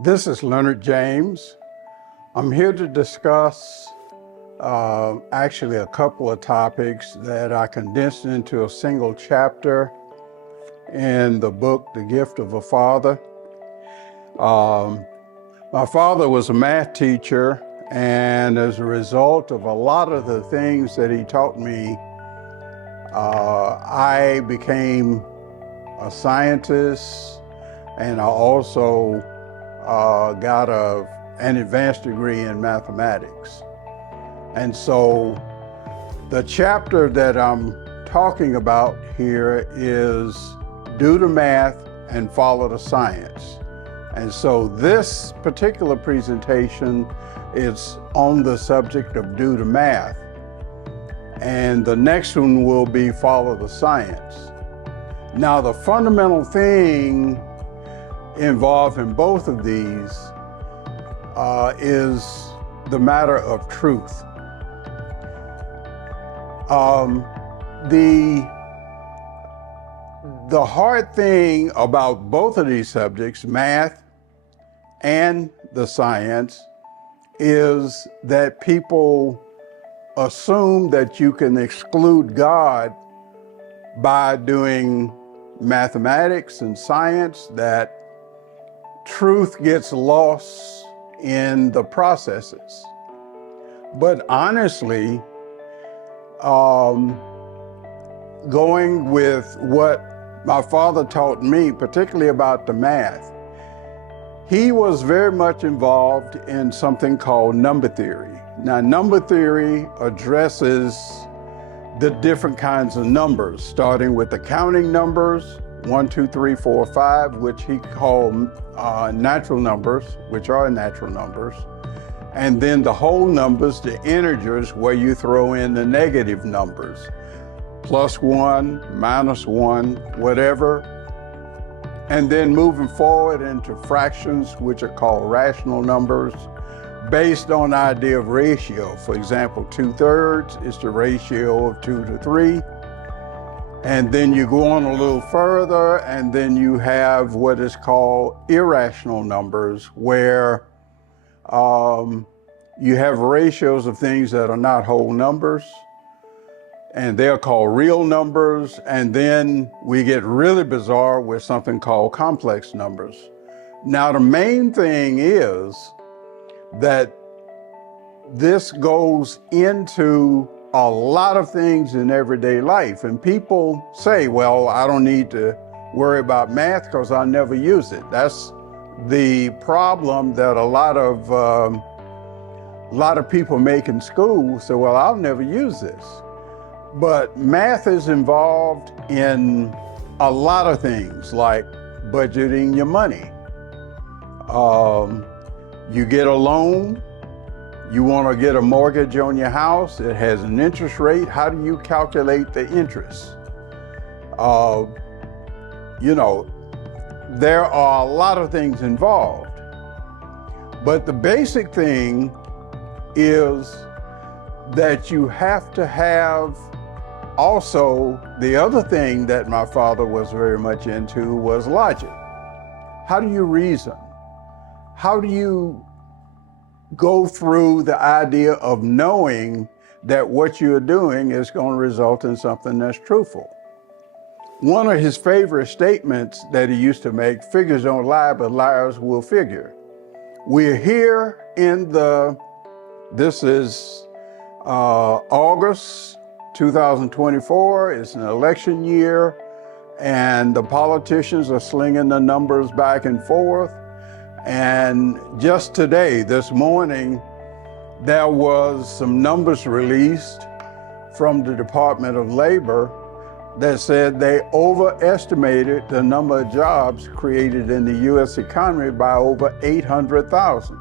This is Leonard James. I'm here to discuss actually a couple of topics that I condensed into a single chapter in the book, The Gift of a Father. My father was a math teacher, and as a result of a lot of the things that he taught me, I became a scientist, and I also got an advanced degree in mathematics. And so the chapter that I'm talking about here is Do the Math and Follow the Science. And so this particular presentation is on the subject of Do the Math. And the next one will be Follow the Science. Now, the fundamental thing involved in both of these is the matter of truth. The hard thing about both of these subjects, math and the science, is that people assume that you can exclude God by doing mathematics and science, that truth gets lost in the processes. But honestly, going with what my father taught me, particularly about the math, he was very much involved in something called number theory. Now, number theory addresses the different kinds of numbers, starting with the counting numbers, 1, 2, 3, 4, 5, which he called natural numbers, which are natural numbers, and then the whole numbers, the integers, where you throw in the negative numbers, +1, -1, whatever. And then moving forward into fractions, which are called rational numbers, based on the idea of ratio. For example, 2/3 is the ratio of 2 to 3. And then you go on a little further, and then you have what is called irrational numbers, where you have ratios of things that are not whole numbers, and they're called real numbers. And then we get really bizarre with something called complex numbers. Now, the main thing is that this goes into a lot of things in everyday life. And people say, well, I don't need to worry about math because I never use it. That's the problem that a lot of people make in school. So, well, I'll never use this. But math is involved in a lot of things, like budgeting your money. You get a loan, you want to get a mortgage on your house, it has an interest rate. How do you calculate the interest? There are a lot of things involved. But the basic thing is that you have to have also, the other thing that my father was very much into was logic. How do you reason? How do you go through the idea of knowing that what you're doing is going to result in something that's truthful? One of his favorite statements that he used to make, figures don't lie, but liars will figure. We're here this is August 2024. It's an election year, and the politicians are slinging the numbers back and forth. And just today, this morning, there was some numbers released from the Department of Labor that said they overestimated the number of jobs created in the U.S. economy by over 800,000.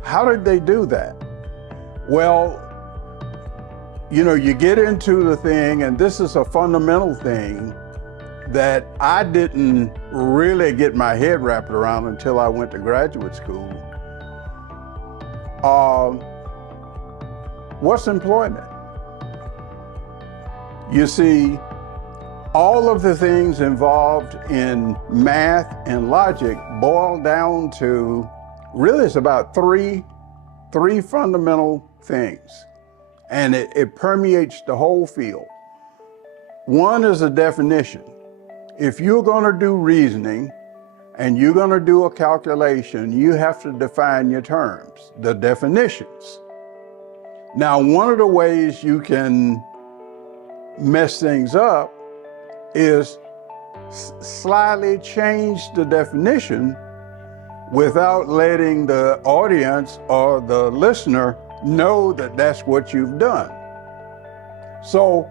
How did they do that? Well, you get into the thing, and this is a fundamental thing that I didn't really get my head wrapped around until I went to graduate school. What's employment? You see, All of the things involved in math and logic boil down to, really it's about three fundamental things. And it permeates the whole field. One is a definition. If you're going to do reasoning and you're going to do a calculation, you have to define your terms, the definitions. Now, one of the ways you can mess things up is slightly change the definition without letting the audience or the listener know that that's what you've done. So,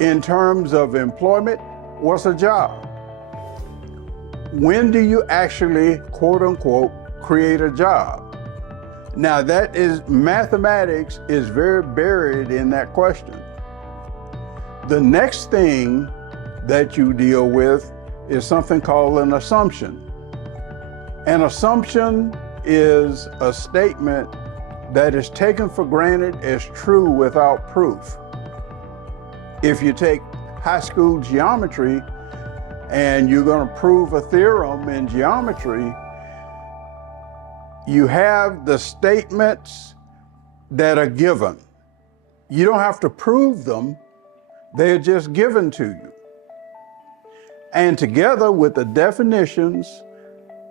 in terms of employment, what's a job? When do you actually, quote unquote, create a job? Now that is, mathematics is very buried in that question. The next thing that you deal with is something called an assumption. An assumption is a statement that is taken for granted as true without proof. If you take high school geometry and you're going to prove a theorem in geometry, you have the statements that are given. You don't have to prove them, they're just given to you. And together with the definitions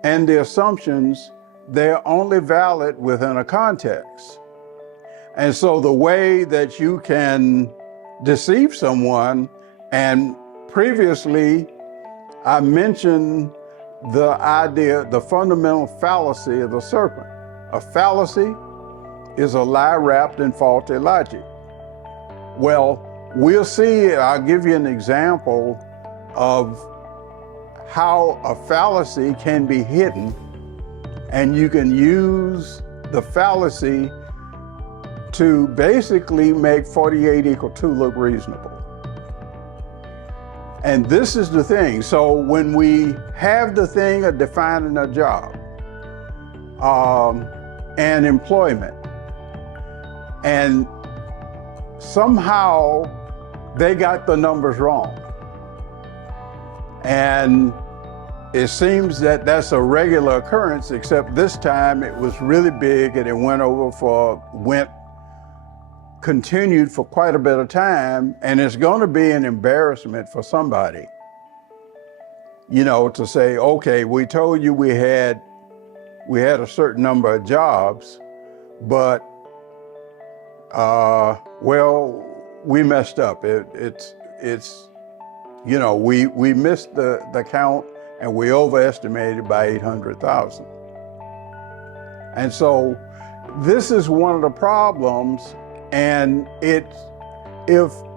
and the assumptions, they're only valid within a context. And so the way that you can deceive someone, and previously I mentioned the idea, the fundamental fallacy of the serpent. A fallacy is a lie wrapped in faulty logic. Well, we'll see, I'll give you an example of how a fallacy can be hidden, and you can use the fallacy to basically make 48 = 2 look reasonable. And this is the thing. So when we have the thing of defining a job and employment, and somehow they got the numbers wrong, and it seems that that's a regular occurrence, except this time it was really big and it continued for quite a bit of time, and it's going to be an embarrassment for somebody, you know, to say, okay, we told you we had a certain number of jobs, but well, we messed up. It's you know, we missed the count and we overestimated by 800,000. And so this is one of the problems. And if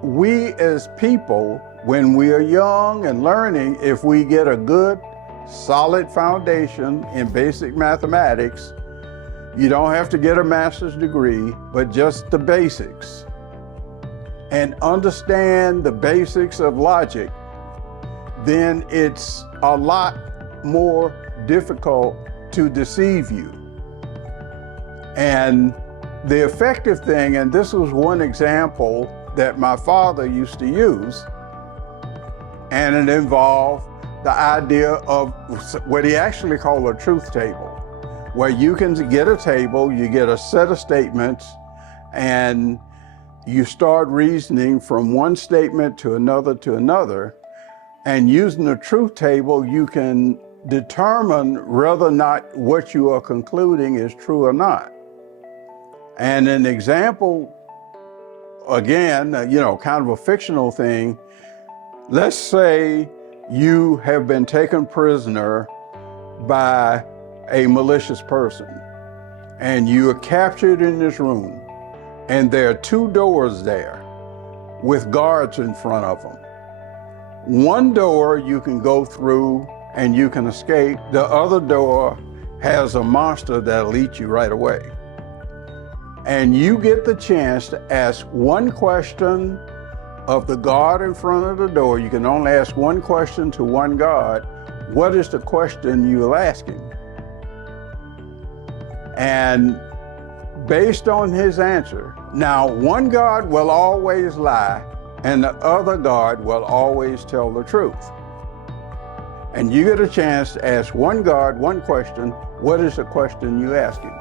we as people, when we are young and learning, if we get a good, solid foundation in basic mathematics, you don't have to get a master's degree, but just the basics, and understand the basics of logic, then it's a lot more difficult to deceive you. And the effective thing, and this was one example that my father used to use, and it involved the idea of what he actually called a truth table, where you can get a table, you get a set of statements, and you start reasoning from one statement to another, and using the truth table, you can determine whether or not what you are concluding is true or not. And an example, again, you know, kind of a fictional thing, let's say you have been taken prisoner by a malicious person, and you are captured in this room, and there are 2 doors there with guards in front of them. One door you can go through and you can escape. The other door has a monster that'll eat you right away. And you get the chance to ask one question of the guard in front of the door. You can only ask one question to one guard. What is the question you're asking? And based on his answer, now one guard will always lie and the other guard will always tell the truth. And you get a chance to ask one guard one question. What is the question you asking?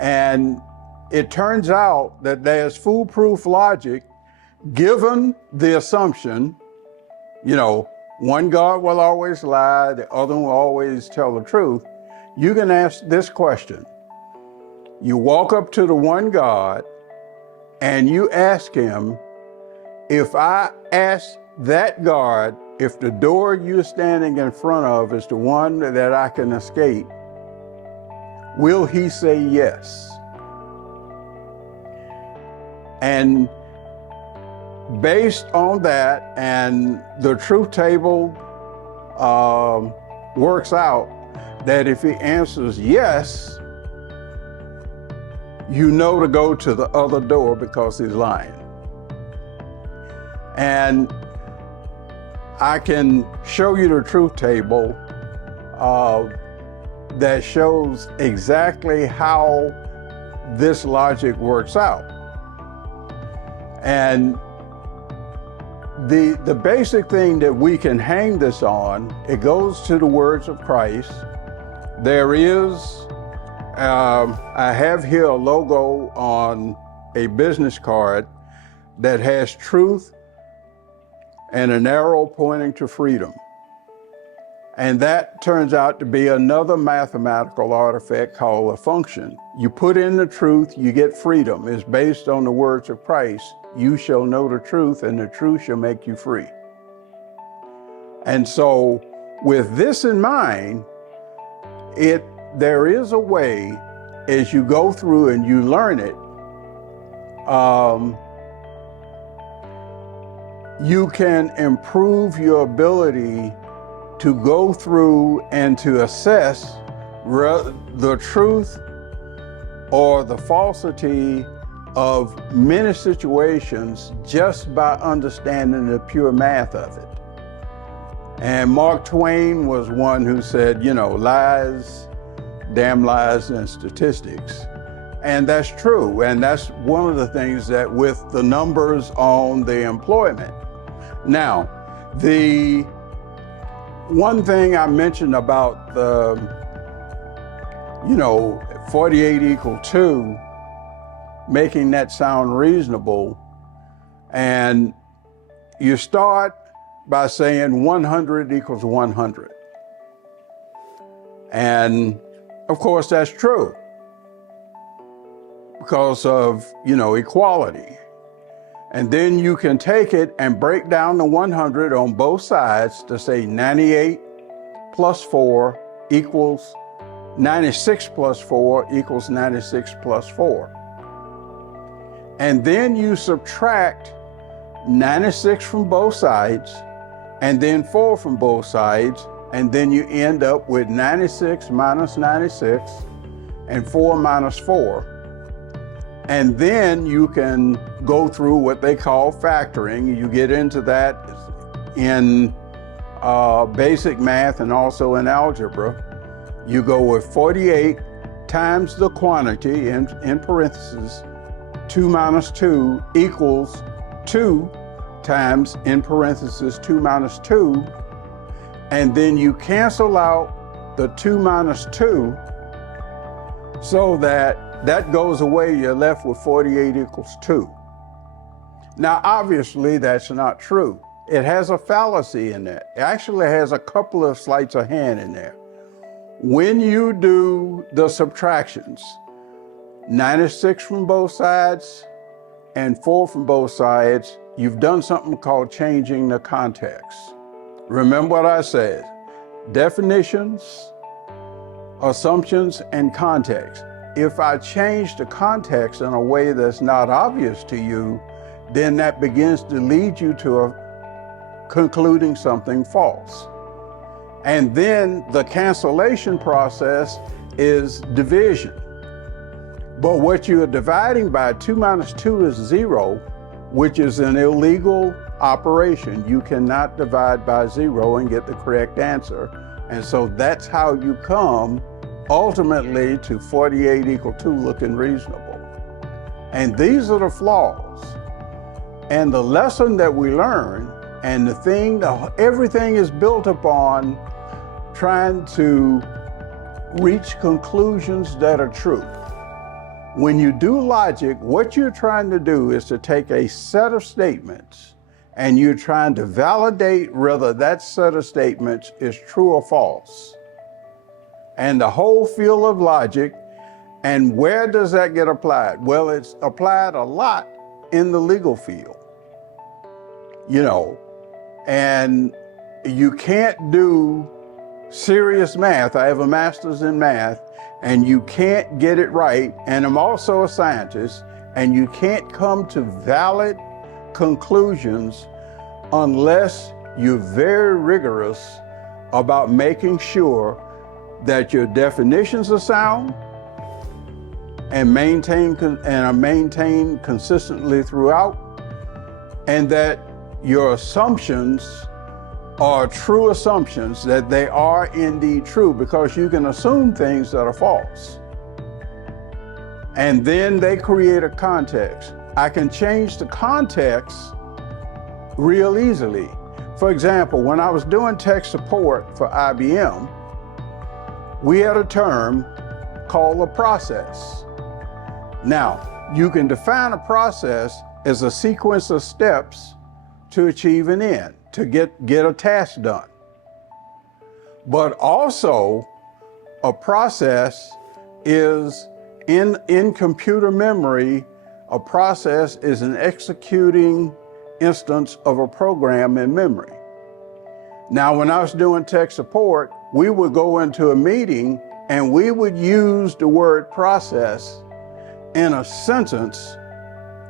And it turns out that there's foolproof logic given the assumption, one guard will always lie, the other will always tell the truth. You can ask this question. You walk up to the one guard and you ask him, if I ask that guard if the door you're standing in front of is the one that I can escape, will he say yes? And based on that, and the truth table works out that if he answers yes, you know to go to the other door because he's lying. And I can show you the truth table that shows exactly how this logic works out. And the basic thing that we can hang this on, it goes to the words of Christ. There is, I have here a logo on a business card that has truth and an arrow pointing to freedom. And that turns out to be another mathematical artifact called a function. You put in the truth, you get freedom. It's based on the words of Christ. You shall know the truth, and the truth shall make you free. And so with this in mind, there is a way, as you go through and you learn it, you can improve your ability to go through and to assess the truth or the falsity of many situations just by understanding the pure math of it. And Mark Twain was one who said, lies, damn lies, and statistics. And that's true. And that's one of the things that with the numbers on the employment. Now, the one thing I mentioned about the, 48 equal 2, making that sound reasonable, and you start by saying 100 equals 100. And of course that's true because of, equality. And then you can take it and break down the 100 on both sides to say 98 plus 4 equals 96 plus 4 equals 96 plus 4. And then you subtract 96 from both sides and then 4 from both sides, and then you end up with 96 minus 96 and 4 minus 4. And then you can go through what they call factoring. You get into that in basic math and also in algebra. You go with 48 times the quantity, in parentheses, 2 minus 2 equals 2 times, in parentheses, 2 minus 2. And then you cancel out the 2 minus 2 so that goes away. You're left with 48 equals 2. Now, obviously, that's not true. It has a fallacy in there. It actually has a couple of sleights of hand in there. When you do the subtractions, 96 from both sides and 4 from both sides, you've done something called changing the context. Remember what I said, definitions, assumptions, and context. If I change the context in a way that's not obvious to you, then that begins to lead you to concluding something false. And then the cancellation process is division. But what you are dividing by, 2 minus 2 is 0, which is an illegal operation. You cannot divide by 0 and get the correct answer. And so that's how you come ultimately to 48 equal 2 looking reasonable. And these are the flaws. And the lesson that we learn and everything is built upon trying to reach conclusions that are true. When you do logic, what you're trying to do is to take a set of statements and you're trying to validate whether that set of statements is true or false. And the whole field of logic, and where does that get applied? Well, it's applied a lot in the legal field, and you can't do serious math. I have a master's in math, and you can't get it right. And I'm also a scientist, and you can't come to valid conclusions unless you're very rigorous about making sure that your definitions are sound and are maintained consistently throughout, and that your assumptions are true assumptions, that they are indeed true, because you can assume things that are false. And then they create a context. I can change the context real easily. For example, when I was doing tech support for IBM, we had a term called a process. Now, you can define a process as a sequence of steps to achieve an end, to get a task done. But also, a process is in computer memory, a process is an executing instance of a program in memory. Now, when I was doing tech support, we would go into a meeting and we would use the word process in a sentence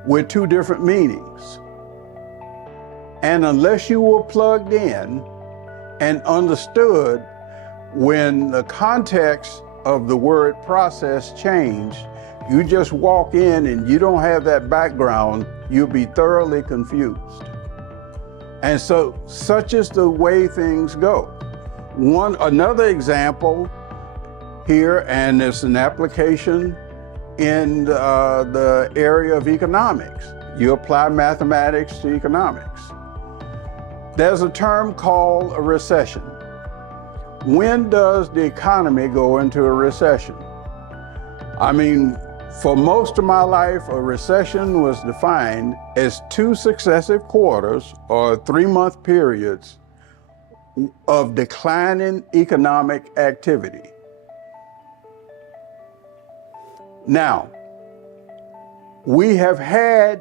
with two different meanings. And unless you were plugged in and understood when the context of the word process changed, you just walk in and you don't have that background, you'll be thoroughly confused. And so such is the way things go. Another example here, and it's an application in the area of economics. You apply mathematics to economics. There's a term called a recession. When does the economy go into a recession? I mean, for most of my life, a recession was defined as 2 successive quarters or 3-month periods of declining economic activity. Now, we have had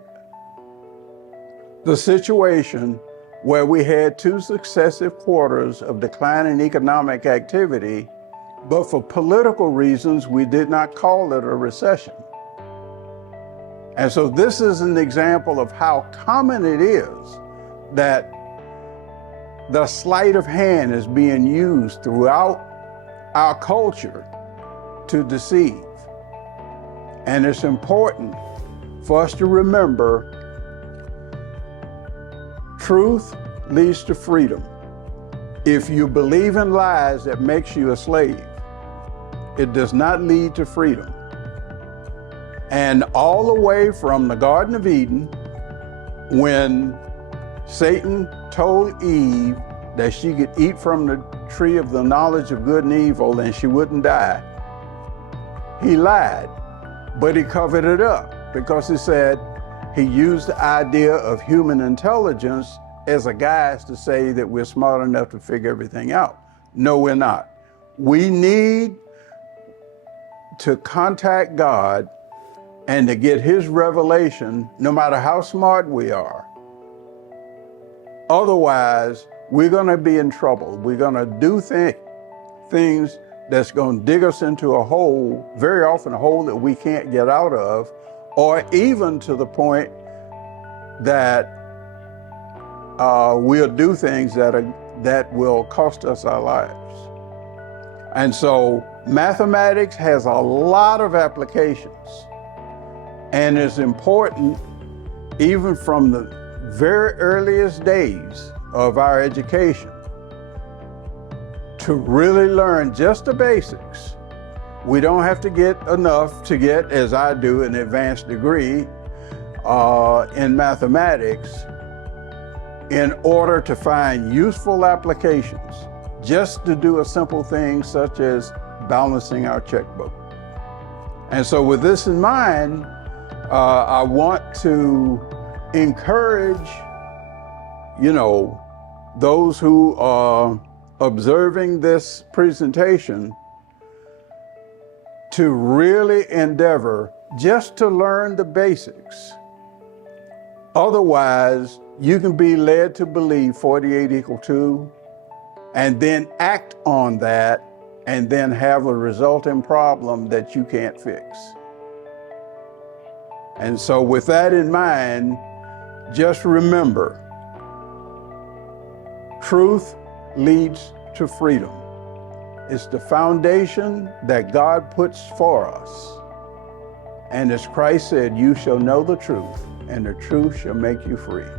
the situation where we had 2 successive quarters of declining economic activity, but for political reasons, we did not call it a recession. And so this is an example of how common it is that the sleight of hand is being used throughout our culture to deceive. And it's important for us to remember truth leads to freedom. If you believe in lies, that makes you a slave. It does not lead to freedom. And all the way from the Garden of Eden, when Satan told Eve that she could eat from the tree of the knowledge of good and evil and she wouldn't die, he lied, but he covered it up because he used the idea of human intelligence as a guise to say that we're smart enough to figure everything out. No, we're not. We need to contact God and to get his revelation, no matter how smart we are. Otherwise, we're going to be in trouble. We're going to do things that's going to dig us into a hole, very often a hole that we can't get out of, or even to the point that we'll do things that will cost us our lives. And so mathematics has a lot of applications, and it's important even from the very earliest days of our education to really learn just the basics. We don't have to get enough to get, as I do, an advanced degree. in mathematics in order to find useful applications, just to do a simple thing such as balancing our checkbook. And so with this in mind, I want to encourage, those who are observing this presentation to really endeavor just to learn the basics. Otherwise, you can be led to believe 48 equal 2, and then act on that, and then have a resulting problem that you can't fix. And so with that in mind, just remember, truth leads to freedom. It's the foundation that God puts for us. And as Christ said, you shall know the truth, and the truth shall make you free.